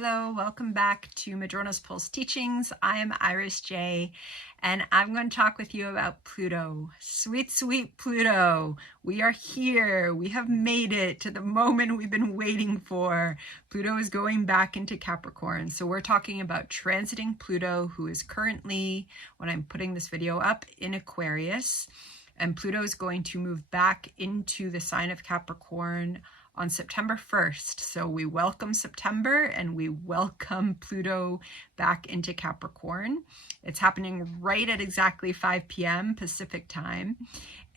Hello, welcome back to Madrona's Pulse Teachings. I'm Iris J, and I'm going to talk with you about Pluto. Sweet, sweet Pluto. We are here. We have made it to the moment we've been waiting for. Pluto is going back into Capricorn. So we're talking about transiting Pluto, who is currently, when I'm putting this video up, in Aquarius. And Pluto is going to move back into the sign of Capricorn on September 1st. So we welcome September and we welcome Pluto back into Capricorn. It's happening right at exactly 5 p.m. Pacific time.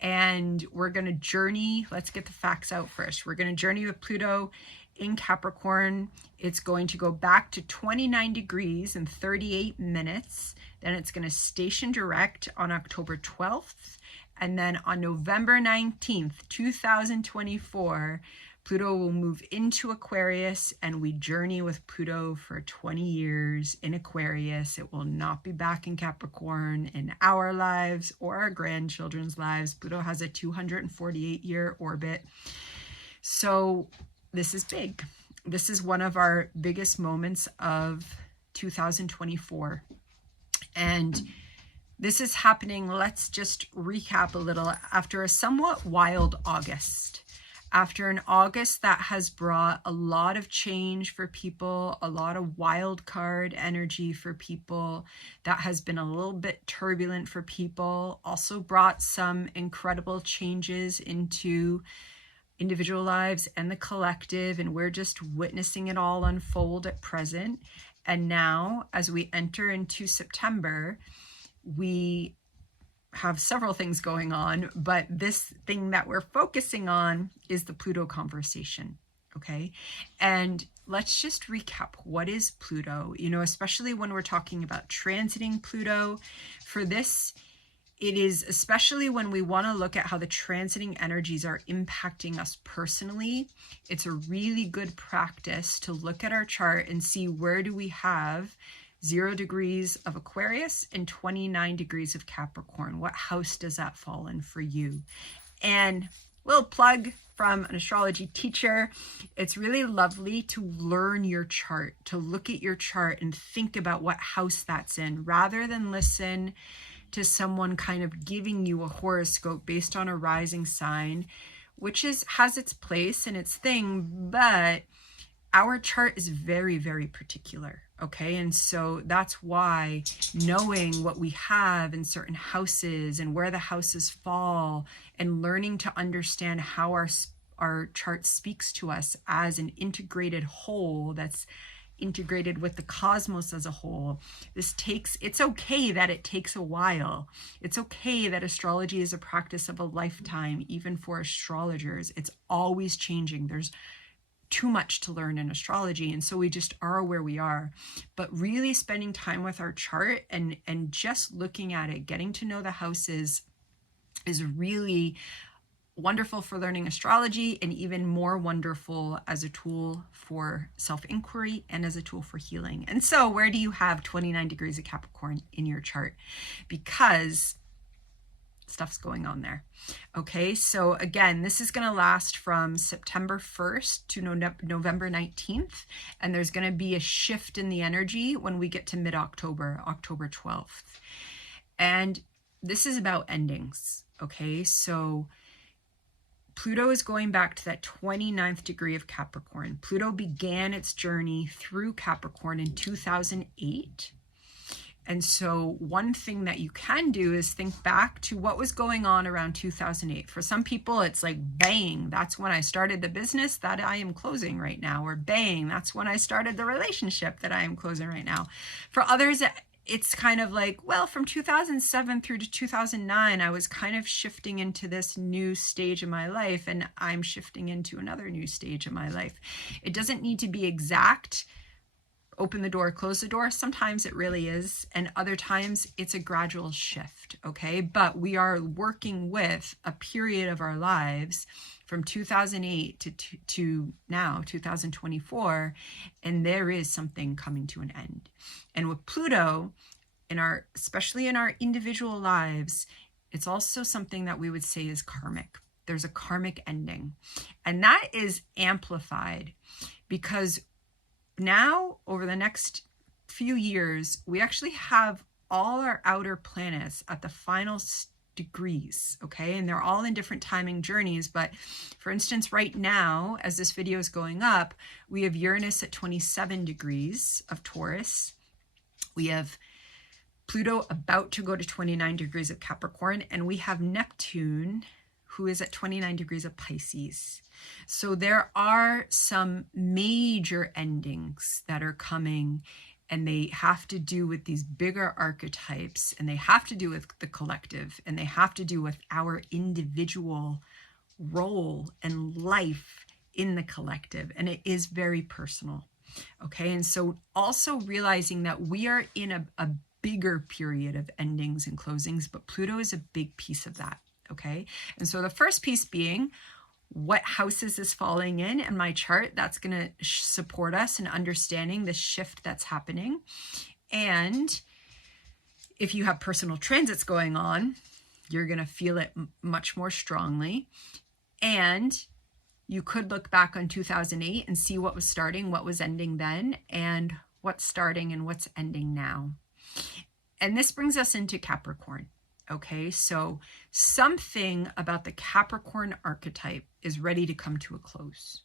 And we're going to journey. Let's get the facts out first. We're going to journey with Pluto in Capricorn. It's going to go back to 29 degrees in 38 minutes. Then it's going to station direct on October 12th. And then on November 19th, 2024, Pluto will move into Aquarius, and we journey with Pluto for 20 years in Aquarius. It will not be back in Capricorn in our lives or our grandchildren's lives. Pluto has a 248-year orbit. So this is big. This is one of our biggest moments of 2024. And this is happening, let's just recap a little, after a somewhat wild August. After an August that has brought a lot of change for people, a lot of wild card energy for people, that has been a little bit turbulent for people, also brought some incredible changes into individual lives and the collective, and we're just witnessing it all unfold at present. And now, as we enter into September, we have several things going on, but this thing that we're focusing on is the Pluto conversation, okay? And let's just recap. What is Pluto? You know, especially when we're talking about transiting Pluto. For this, it is especially when we want to look at how the transiting energies are impacting us personally. It's a really good practice to look at our chart and see where do we have 0 degrees of Aquarius and 29 degrees of Capricorn. What house does that fall in for you? And little plug from an astrology teacher. It's really lovely to learn your chart, to look at your chart and think about what house that's in, rather than listen to someone kind of giving you a horoscope based on a rising sign, which has its place and its thing, but our chart is very, very particular, okay? And so that's why knowing what we have in certain houses and where the houses fall, and learning to understand how our chart speaks to us as an integrated whole that's integrated with the cosmos as a whole. It's okay that it takes a while. It's okay that astrology is a practice of a lifetime, even for astrologers. It's always changing. There's too much to learn in astrology, and so we just are where we are. But really spending time with our chart and just looking at it, getting to know the houses, is really wonderful for learning astrology, and even more wonderful as a tool for self-inquiry and as a tool for healing. And so where do you have 29 degrees of Capricorn in your chart? Because stuff's going on there. Okay, so again, this is going to last from September 1st to November 19th, and there's going to be a shift in the energy when we get to mid-October, October 12th. And this is about endings, okay? So Pluto is going back to that 29th degree of Capricorn. Pluto began its journey through Capricorn in 2008. And so one thing that you can do is think back to what was going on around 2008. For some people, it's like, bang, that's when I started the business that I am closing right now. Or bang, that's when I started the relationship that I am closing right now. For others, it's kind of like, well, from 2007 through to 2009, I was kind of shifting into this new stage of my life, and I'm shifting into another new stage of my life. It doesn't need to be exact. Open the door, close the door. Sometimes it really is. And other times it's a gradual shift. Okay. But we are working with a period of our lives from 2008 to now 2024. And there is something coming to an end. And with Pluto, especially in our individual lives, it's also something that we would say is karmic. There's a karmic ending. And that is amplified because now over the next few years, we actually have all our outer planets at the final degrees, okay? And they're all in different timing journeys. But for instance, right now, as this video is going up, we have Uranus at 27 degrees of Taurus. We have Pluto about to go to 29 degrees of Capricorn, and we have Neptune, who is at 29 degrees of Pisces. So there are some major endings that are coming, and they have to do with these bigger archetypes, and they have to do with the collective, and they have to do with our individual role and life in the collective. And it is very personal. Okay. And so also realizing that we are in a bigger period of endings and closings, but Pluto is a big piece of that. Okay. And so the first piece being, what house is this falling in my chart? That's going to support us in understanding the shift that's happening. And if you have personal transits going on, you're going to feel it much more strongly. And you could look back on 2008 and see what was starting, what was ending then, and what's starting and what's ending now. And this brings us into Capricorn. Okay, so something about the Capricorn archetype is ready to come to a close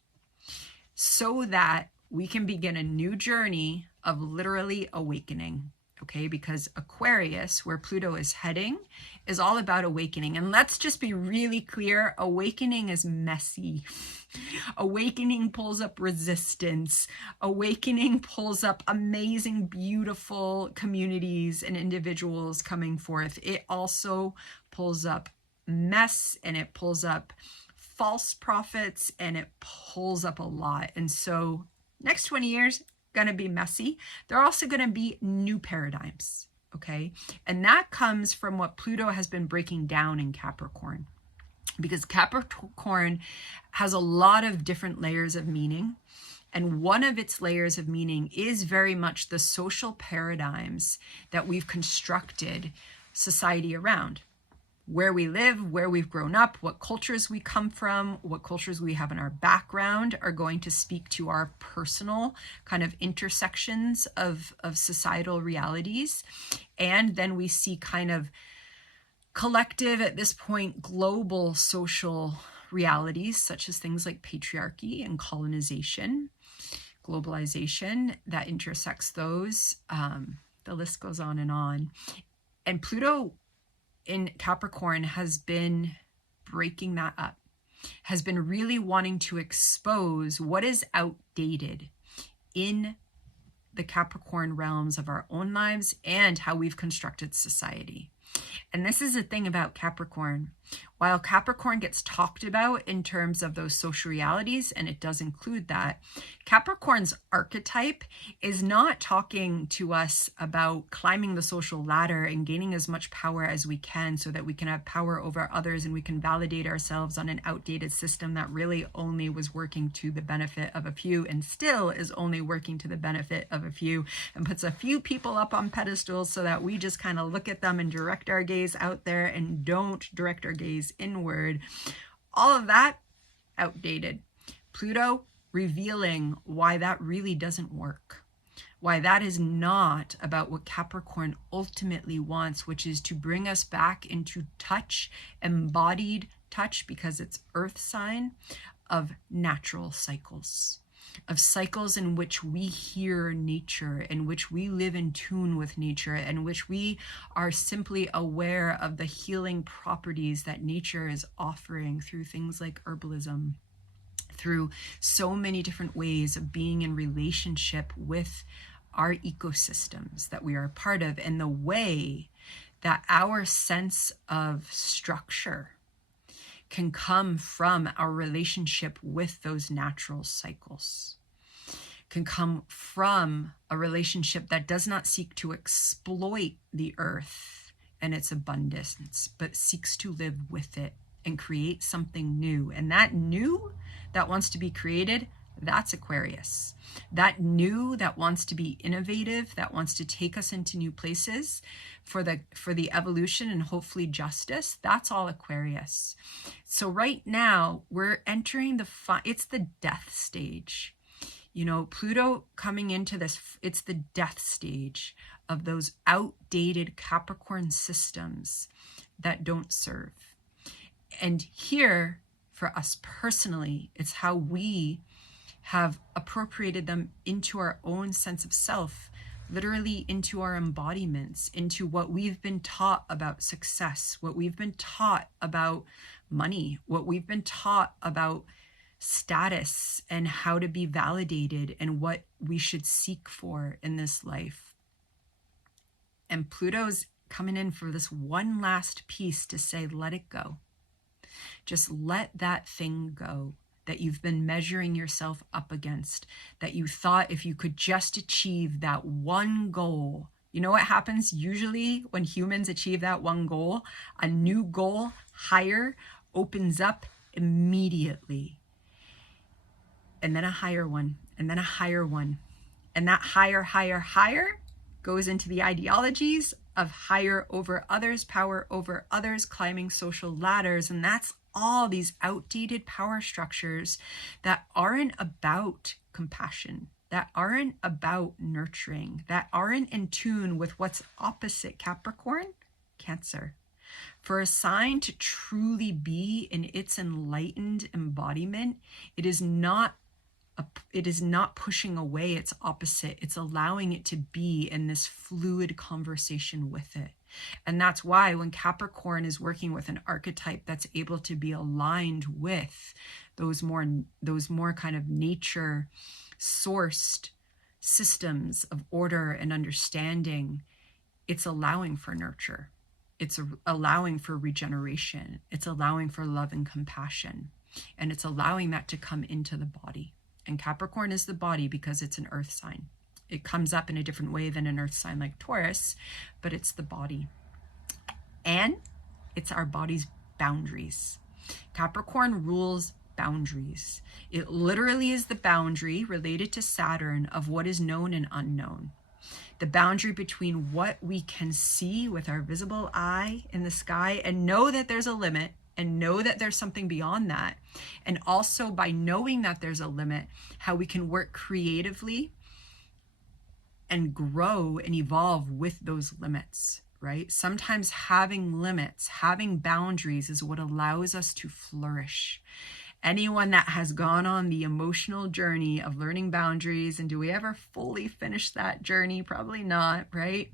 so that we can begin a new journey of literally awakening. Okay, because Aquarius, where Pluto is heading, is all about awakening. And let's just be really clear, awakening is messy. Awakening pulls up resistance. Awakening pulls up amazing, beautiful communities and individuals coming forth. It also pulls up mess, and it pulls up false prophets, and it pulls up a lot. And so next 20 years, going to be messy. They're also going to be new paradigms. Okay. And that comes from what Pluto has been breaking down in Capricorn, because Capricorn has a lot of different layers of meaning. And one of its layers of meaning is very much the social paradigms that we've constructed society around. Where we live, where we've grown up, what cultures we come from, what cultures we have in our background are going to speak to our personal kind of intersections of societal realities. And then we see kind of collective, at this point, global social realities, such as things like patriarchy and colonization, globalization, that intersects those. The list goes on. And Pluto in Capricorn has been breaking that up, has been really wanting to expose what is outdated in the Capricorn realms of our own lives and how we've constructed society. And this is the thing about Capricorn. While Capricorn gets talked about in terms of those social realities, and it does include that, Capricorn's archetype is not talking to us about climbing the social ladder and gaining as much power as we can so that we can have power over others and we can validate ourselves on an outdated system that really only was working to the benefit of a few and still is only working to the benefit of a few and puts a few people up on pedestals so that we just kind of look at them and direct our gaze out there and don't direct our gaze inward. All of that outdated. Pluto revealing why that really doesn't work, why that is not about what Capricorn ultimately wants, which is to bring us back into touch, embodied touch, because it's Earth sign, of natural cycles, of cycles in which we hear nature, in which we live in tune with nature, in which we are simply aware of the healing properties that nature is offering through things like herbalism, through so many different ways of being in relationship with our ecosystems that we are a part of, and the way that our sense of structure can come from our relationship with those natural cycles, can come from a relationship that does not seek to exploit the earth and its abundance, but seeks to live with it and create something new. And that new that wants to be created, that's Aquarius. That new that wants to be innovative, that wants to take us into new places for the evolution and hopefully justice, that's all Aquarius. So right now we're entering it's the death stage. You know, Pluto coming into this, it's the death stage of those outdated Capricorn systems that don't serve. And here, for us personally, it's how we have appropriated them into our own sense of self, literally into our embodiments, into what we've been taught about success, what we've been taught about money, what we've been taught about status and how to be validated and what we should seek for in this life. And Pluto's coming in for this one last piece to say, let it go. Just let that thing go that you've been measuring yourself up against, that you thought if you could just achieve that one goal. You know what happens usually when humans achieve that one goal? A new goal, higher, opens up immediately. And then a higher one, and then a higher one. And that higher goes into the ideologies of higher over others, power over others, climbing social ladders. And that's all these outdated power structures that aren't about compassion, that aren't about nurturing, that aren't in tune with what's opposite Capricorn, Cancer. For a sign to truly be in its enlightened embodiment, it is not pushing away its opposite. It's allowing it to be in this fluid conversation with it. And that's why when Capricorn is working with an archetype that's able to be aligned with those more kind of nature sourced systems of order and understanding, it's allowing for nurture. It's allowing for regeneration. It's allowing for love and compassion. And it's allowing that to come into the body. And Capricorn is the body because it's an earth sign. It comes up in a different way than an earth sign like Taurus, but it's the body. And it's our body's boundaries. Capricorn rules boundaries. It literally is the boundary related to Saturn of what is known and unknown. The boundary between what we can see with our visible eye in the sky and know that there's a limit, and know that there's something beyond that. And also by knowing that there's a limit, how we can work creatively and grow and evolve with those limits, right? Sometimes having limits, having boundaries is what allows us to flourish. Anyone that has gone on the emotional journey of learning boundaries, and do we ever fully finish that journey? Probably not, right?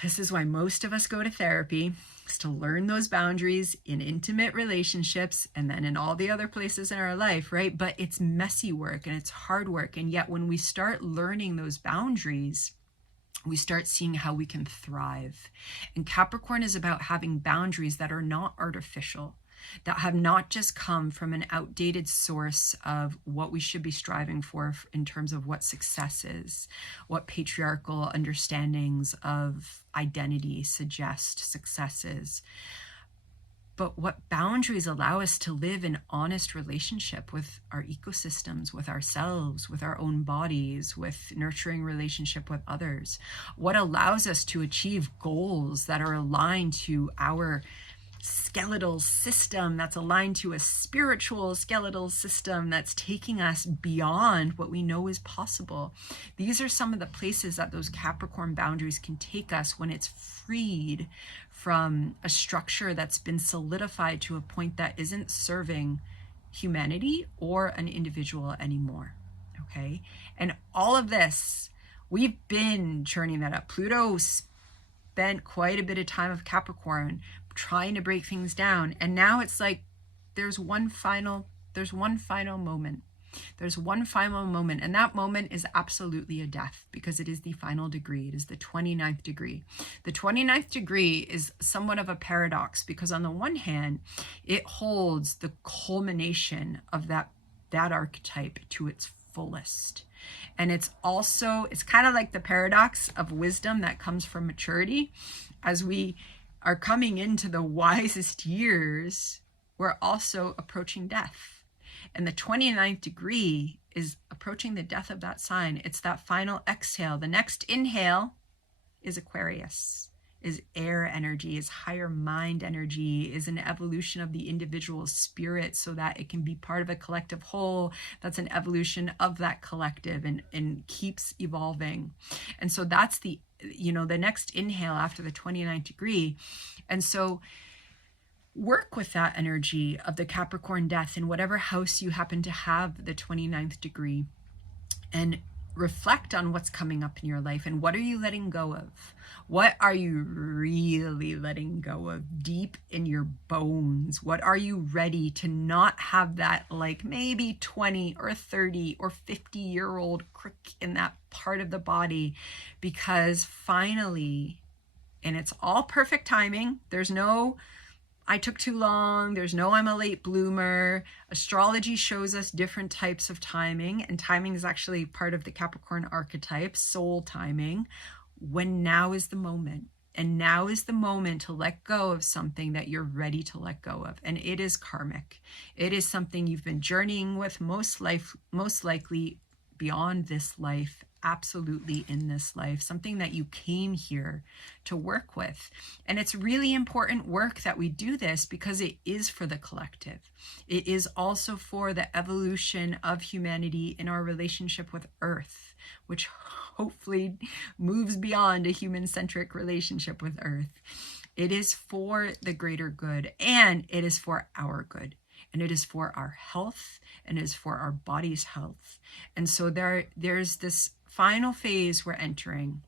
This is why most of us go to therapy, is to learn those boundaries in intimate relationships and then in all the other places in our life, right? But it's messy work and it's hard work. And yet when we start learning those boundaries, we start seeing how we can thrive. And Capricorn is about having boundaries that are not artificial, that have not just come from an outdated source of what we should be striving for in terms of what success is, what patriarchal understandings of identity suggest success is, but what boundaries allow us to live in honest relationship with our ecosystems, with ourselves, with our own bodies, with nurturing relationship with others. What allows us to achieve goals that are aligned to our skeletal system, that's aligned to a spiritual skeletal system that's taking us beyond what we know is possible. These are some of the places that those Capricorn boundaries can take us when it's freed from a structure that's been solidified to a point that isn't serving humanity or an individual anymore. Okay. And all of this, we've been churning that up. Pluto spent quite a bit of time of Capricorn trying to break things down. And now it's like, there's one final moment. There's one final moment. And that moment is absolutely a death, because it is the final degree. It is the 29th degree. The 29th degree is somewhat of a paradox, because on the one hand, it holds the culmination of that archetype to its fullest. And it's kind of like the paradox of wisdom that comes from maturity. As we are coming into the wisest years, we're also approaching death. And the 29th degree is approaching the death of that sign. It's that final exhale. The next inhale is Aquarius. is air energy, is higher mind energy, is an evolution of the individual spirit so that it can be part of a collective whole that's an evolution of that collective and keeps evolving. And so that's the, you know, the next inhale after the 29th degree. And so work with that energy of the Capricorn death in whatever house you happen to have the 29th degree, and reflect on what's coming up in your life and what are you letting go of? What are you really letting go of deep in your bones? What are you ready to not have that, like maybe 20 or 30 or 50-year-old crick in that part of the body? Because finally, and it's all perfect timing, there's no I took too long, there's no I'm a late bloomer. Astrology shows us different types of timing, and timing is actually part of the Capricorn archetype, soul timing, when now is the moment. And now is the moment to let go of something that you're ready to let go of. And it is karmic. It is something you've been journeying with most likely beyond this life, absolutely in this life, something that you came here to work with. And it's really important work that we do this because it is for the collective. It is also for the evolution of humanity in our relationship with Earth, which hopefully moves beyond a human-centric relationship with Earth. It is for the greater good, and it is for our good. And it is for our health, and it is for our body's health. And so there's this final phase we're entering.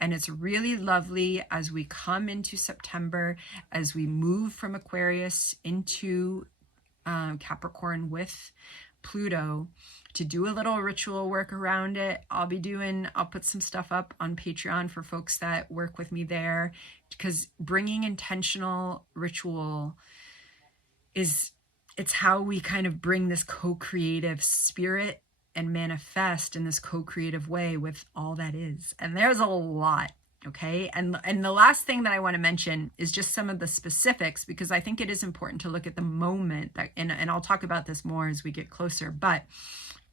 And it's really lovely as we come into September, as we move from Aquarius into Capricorn with Pluto, to do a little ritual work around it. I'll put some stuff up on Patreon for folks that work with me there, because bringing intentional ritual it's how we kind of bring this co-creative spirit and manifest in this co-creative way with all that is. And there's a lot, okay? And the last thing that I want to mention is just some of the specifics, because I think it is important to look at the moment that, and I'll talk about this more as we get closer, but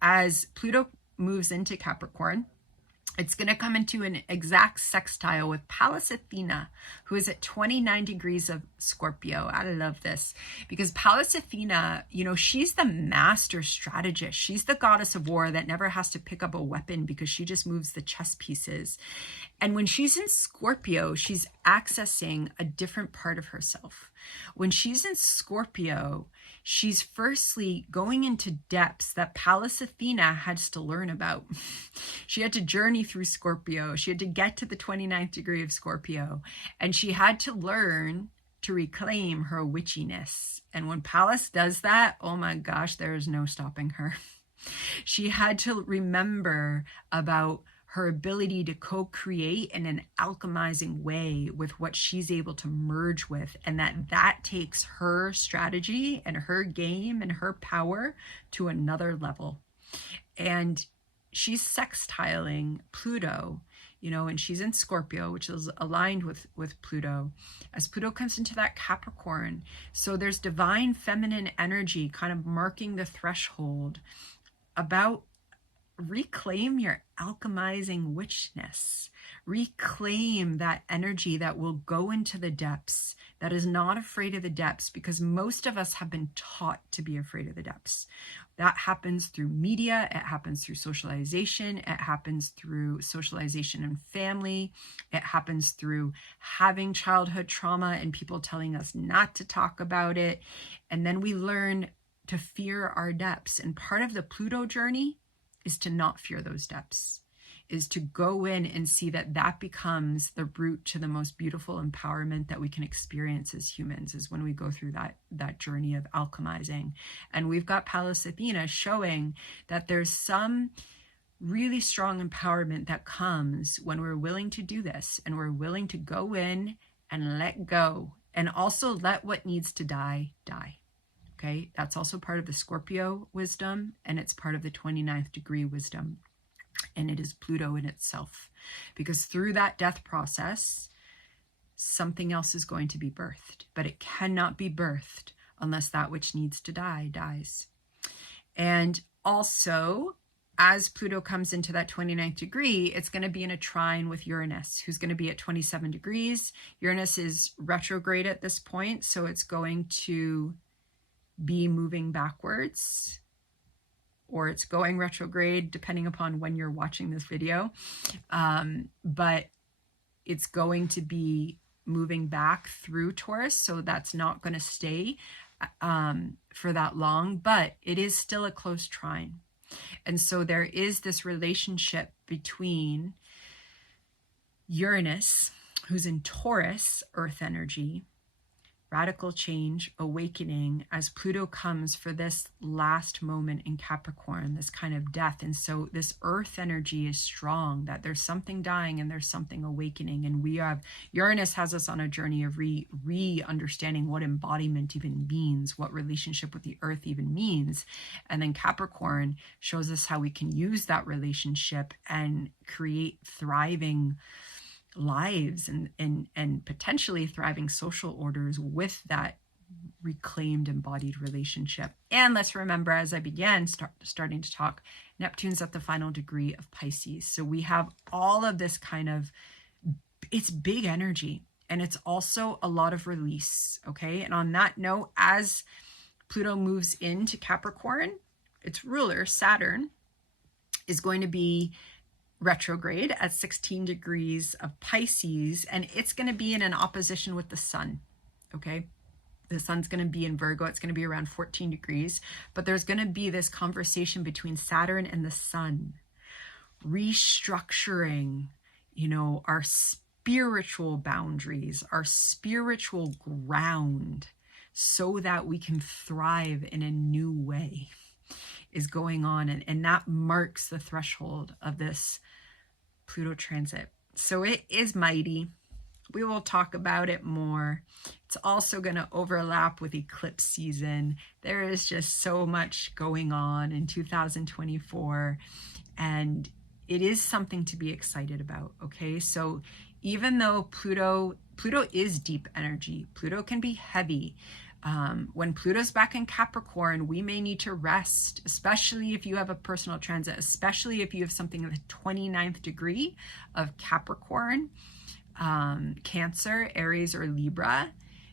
as Pluto moves into Capricorn, it's going to come into an exact sextile with Pallas Athena, who is at 29 degrees of Scorpio. I love this because Pallas Athena, you know, she's the master strategist. She's the goddess of war that never has to pick up a weapon because she just moves the chess pieces. And when she's in Scorpio, she's accessing a different part of herself. When she's in Scorpio, she's firstly going into depths that Pallas Athena has to learn about. She had to journey through Scorpio. She had to get to the 29th degree of Scorpio, and she had to learn to reclaim her witchiness. And when Pallas does that, oh my gosh, there is no stopping her. She had to remember about her ability to co-create in an alchemizing way with what she's able to merge with, and that takes her strategy and her game and her power to another level. And she's sextiling Pluto, you know, and she's in Scorpio, which is aligned with Pluto, as Pluto comes into that Capricorn. So there's divine feminine energy kind of marking the threshold about reclaim your alchemizing witchness. Reclaim that energy that will go into the depths, that is not afraid of the depths, because most of us have been taught to be afraid of the depths. That happens through media, it happens through socialization, it happens through socialization in family, it happens through having childhood trauma and people telling us not to talk about it. And then we learn to fear our depths. And part of the Pluto journey is to not fear those depths, is to go in and see that becomes the route to the most beautiful empowerment that we can experience as humans, is when we go through that journey of alchemizing. And we've got Pallas Athena showing that there's some really strong empowerment that comes when we're willing to do this, and we're willing to go in and let go, and also let what needs to die, die. Okay, that's also part of the Scorpio wisdom, and it's part of the 29th degree wisdom. And it is Pluto in itself, because through that death process, something else is going to be birthed, but it cannot be birthed unless that which needs to die dies. And also, as Pluto comes into that 29th degree, it's going to be in a trine with Uranus, who's going to be at 27 degrees. Uranus is retrograde at this point, so it's going to be moving backwards, or it's going retrograde, depending upon when you're watching this video. But it's going to be moving back through Taurus, so that's not going to stay for that long, but it is still a close trine. And so there is this relationship between Uranus, who's in Taurus, earth energy, radical change, awakening, as Pluto comes for this last moment in Capricorn, this kind of death. And so this earth energy is strong, that there's something dying and there's something awakening. And we have, Uranus has us on a journey of re-understanding what embodiment even means, what relationship with the earth even means. And then Capricorn shows us how we can use that relationship and create thriving lives and potentially thriving social orders with that reclaimed embodied relationship. And let's remember, as I began starting to talk, Neptune's at the final degree of Pisces. So we have all of this kind of, it's big energy, and it's also a lot of release. Okay. And on that note, as Pluto moves into Capricorn, its ruler, Saturn, is going to be retrograde at 16 degrees of Pisces, and it's going to be in an opposition with the sun. Okay, the sun's going to be in Virgo. It's going to be around 14 degrees, but there's going to be this conversation between Saturn and the sun, restructuring, you know, our spiritual boundaries, our spiritual ground, so that we can thrive in a new way, is going on. And that marks the threshold of this Pluto transit. So it is mighty. We will talk about it more. It's also going to overlap with eclipse season. There is just so much going on in 2024, and it is something to be excited about. Okay, so even though Pluto is deep energy, Pluto can be heavy. When Pluto's back in Capricorn, we may need to rest, especially if you have a personal transit, especially if you have something in the 29th degree of Capricorn, Cancer, Aries, or Libra.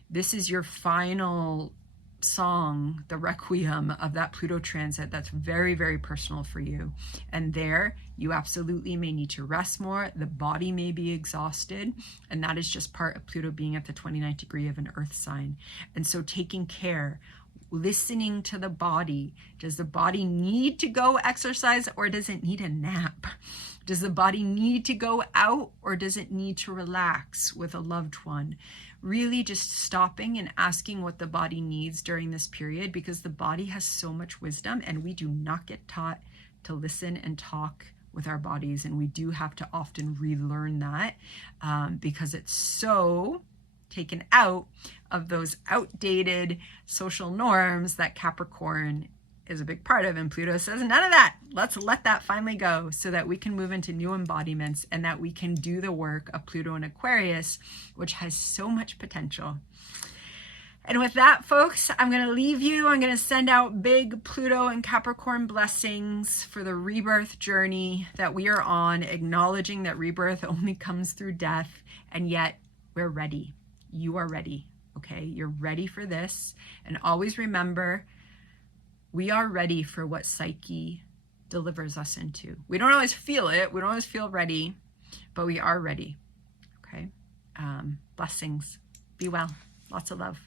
This is your final song, the requiem of that Pluto transit. That's very, very personal for you. And there, you absolutely may need to rest more. The body may be exhausted. And that is just part of Pluto being at the 29th degree of an earth sign. And so taking care, listening to the body. Does the body need to go exercise, or does it need a nap? Does the body need to go out, or does it need to relax with a loved one? Really just stopping and asking what the body needs during this period, because the body has so much wisdom, and we do not get taught to listen and talk with our bodies. And we do have to often relearn that because it's so taken out of those outdated social norms that Capricorn is a big part of. And Pluto says, none of that. Let's let that finally go, so that we can move into new embodiments, and that we can do the work of Pluto and Aquarius, which has so much potential. And with that, folks, I'm going to leave you. I'm going to send out big Pluto and Capricorn blessings for the rebirth journey that we are on, acknowledging that rebirth only comes through death, and yet we're ready. You are ready. Okay, you're ready for this. And always remember, we are ready for what Psyche delivers us into. We don't always feel it. We don't always feel ready, but we are ready. Okay. Blessings. Be well. Lots of love.